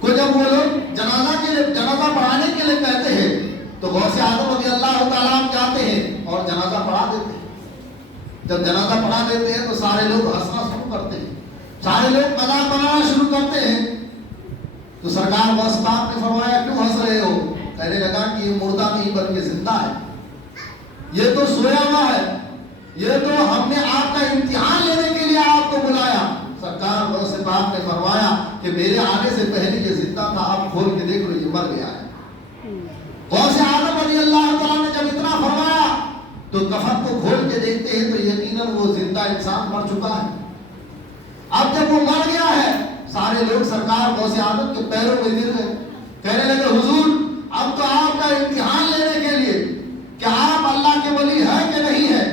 کو جب وہ لوگ جنازہ پڑھانے کے لیے کہتے ہیں تو غوث اعظم رضی اللہ تعالیٰ عنہ جاتے ہیں اور جنازہ پڑھا دیتے ہیں۔ جب جنازہ پڑھا دیتے ہیں تو سارے لوگ ہنسنا شروع کرتے ہیں، سارے لوگ مذاق بنانا شروع کرتے ہیں۔ تو سرکار غوث پاک نے فرمایا کیوں ہنس رہے ہو؟ کہنے لگا کہ یہ مردہ نہیں بلکہ زندہ ہے، یہ تو سویا ہوا ہے، یہ تو ہم نے آپ کا امتحان لینے کے لیے آپ کو بلایا۔ سرکار غوث پاک نے فرمایا کہ میرے آنے سے پہلے یہ زندہ تھا، آپ کھول کے دیکھ لو یہ مر گیا ہے۔ غوث اعظم رضی اللہ تعالیٰ نے جب اتنا فرمایا تو کفن کو کھول کے دیکھتے ہیں تو یقیناً وہ زندہ انسان مر چکا ہے۔ اب جب وہ مر گیا ہے سارے لوگ سرکار غوث اعظم کے پیروں میں گر گئے، کہنے لگے حضور اب تو آپ کا امتحان لینے کے لیے کہ آپ اللہ کے ولی ہیں کہ نہیں ہے،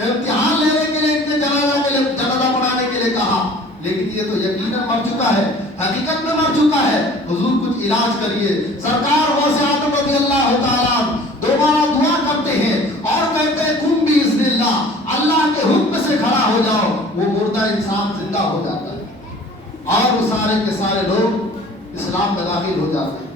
امتحان لینے کے لیے ان کے جنازہ پڑھانے کے لیے کہا، لیکن یہ تو یقیناً مر چکا ہے، حقیقت میں مر چکا ہے، حضور کچھ علاج کریے۔ سرکار غوث اعظم رضی اللہ تعالیٰ دوبارہ دعا کرتے ہیں اور کہتے ہیں کم باذن اللہ، اللہ کے حکم سے کھڑا ہو جاؤ، وہ مردہ انسان زندہ ہو جاتا ہے اور وہ سارے کے سارے لوگ اسلام میں داخل ہو جاتے ہیں۔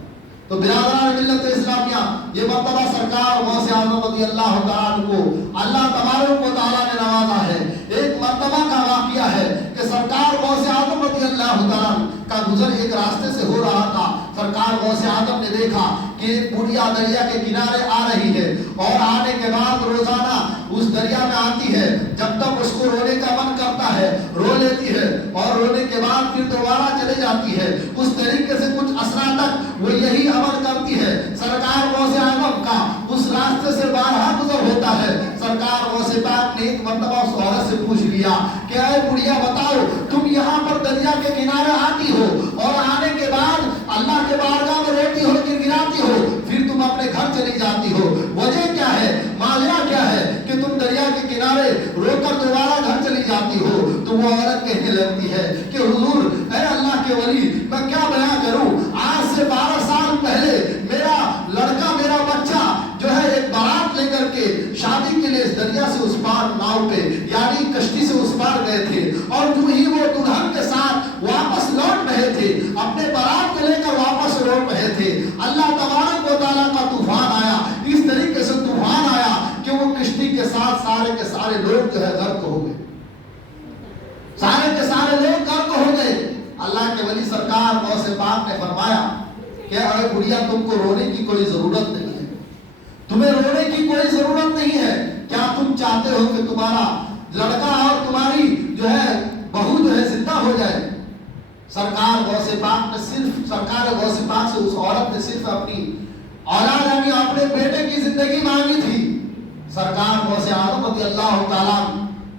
تو برادران ملت اسلامیہ یہ مرتبہ سرکار غوث اعظم رضی اللہ تعالیٰ کو اللہ تبارک و تعالیٰ نے نوازا ہے۔ ایک مرتبہ کا واقعہ ہے کہ سرکار غوث اعظم رضی اللہ تعالیٰ کا گزر ایک راستے سے ہو رہا تھا۔ سرکار غوث اعظم نے دیکھا کہ ایک بڑھیا دریا کے کنارے آ رہی ہے اور آنے کے بعد روزانہ اس دریا میں آتی ہے، جب تک اس کو رونے کا من کرتا ہے رو لیتی ہے اور رونے کے بعد پھر دوبارہ چلے جاتی ہے۔ اس طریقے سے کچھ اسرا تک وہ یہی عمل کرتی ہے۔ سرکار غوث اعظم کا اس راستے سے بارہا گزر ہوتا ہے۔ سرکار غوث پاک نے ایک مرتبہ اس عورت سے پوچھ لیا کہ اے بڑھیا بتاؤ تم یہاں پر دریا کے کنارے آتی ہو اور آنے کے بعد اللہ کے بارگاہ میں روتی ہو گراتی ہو، پھر تم اپنے گھر چلی جاتی ہو، وجہ کیا ہے، ماجرا کیا ہے کہ تم دریا کے کنارے رو کر دوبارہ گھر چلی جاتی ہو؟ تو وہ عورت کہنے لگتی ہے کہ حضور اے اللہ کے ولی میں کیا بیان کروں، آج سے 12 سال پہلے میرا لڑکا میرا بچہ جو ہے ایک بارات لے کر کے شادی کے لیے اس دریا سے اس پار ناؤ پہ یعنی کشتی سے اس پار گئے تھے اور جو ہی وہ دلہن کے ساتھ واپس لوٹ رہے تھے، اپنے بارات کو لے کر واپس لوٹ رہے تھے، اللہ تبارک و تعالیٰ کا طوفان آیا۔ اس طریقے سے طوفان آیا کہ وہ کشتی کے ساتھ سارے کے سارے لوگ جو ہے غرق ہو گئے، سارے کے سارے لوگ غرق ہو گئے۔ اللہ کے ولی سرکار غوث پاک نے فرمایا کہ اے بڑھیا تم کو رونے کی کوئی ضرورت نہیں ہے، تمہیں رونے کی کوئی ضرورت نہیں ہے، کیا تم چاہتے ہو کہ تمہارا لڑکا اور تمہاری جو ہے بہو جو ہے زندہ ہو جائے؟ سرکار غوث پاک نے سرکار غوث پاک سے اس عورت نے صرف اپنی اولاد یعنی اپنے بیٹے کی زندگی مانگی تھی۔ سرکار غوث اعظم رضی اللہ تعالیٰ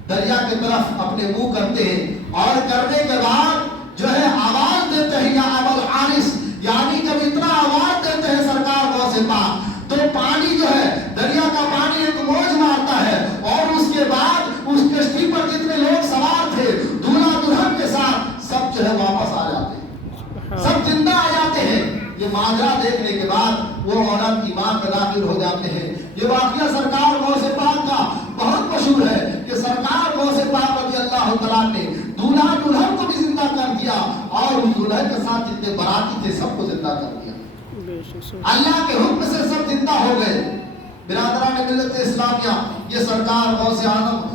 دریا کی طرف اپنے منہ کرتے ہیں اور کرنے کے بعد جو ہے آواز دیتے ہیں یا ابو الحارث، یعنی جب اتنا آواز دیتے ہیں سرکار غوث پاک تو پانی جو ہے دریا کا پانی ایک موج مارتا ہے اور اس کے بعد اس کشتی پر جتنے لوگ سوار تھے دولہا دلہن کے ساتھ سب جو ہے واپس آ جاتے ہیں، سب زندہ آ جاتے ہیں۔ یہ ماجرا دیکھنے کے بعد وہ عورت ایمان میں داخل ہو جاتے ہیں۔ یہ واقعہ سرکار غوث پاک کا بہت مشہور ہے کہ سرکار غوث پاک رضی اللہ تعالیٰ نے دولہا دلہن کو بھی زندہ کر دیا اور اس دلہن کے ساتھ جتنے باراتی تھے سب کو زندہ کر دیا، اللہ کے حکم سے سب زندہ ہو گئے۔ برادران ملت اسلامیہ یہ سرکار غوث اعظم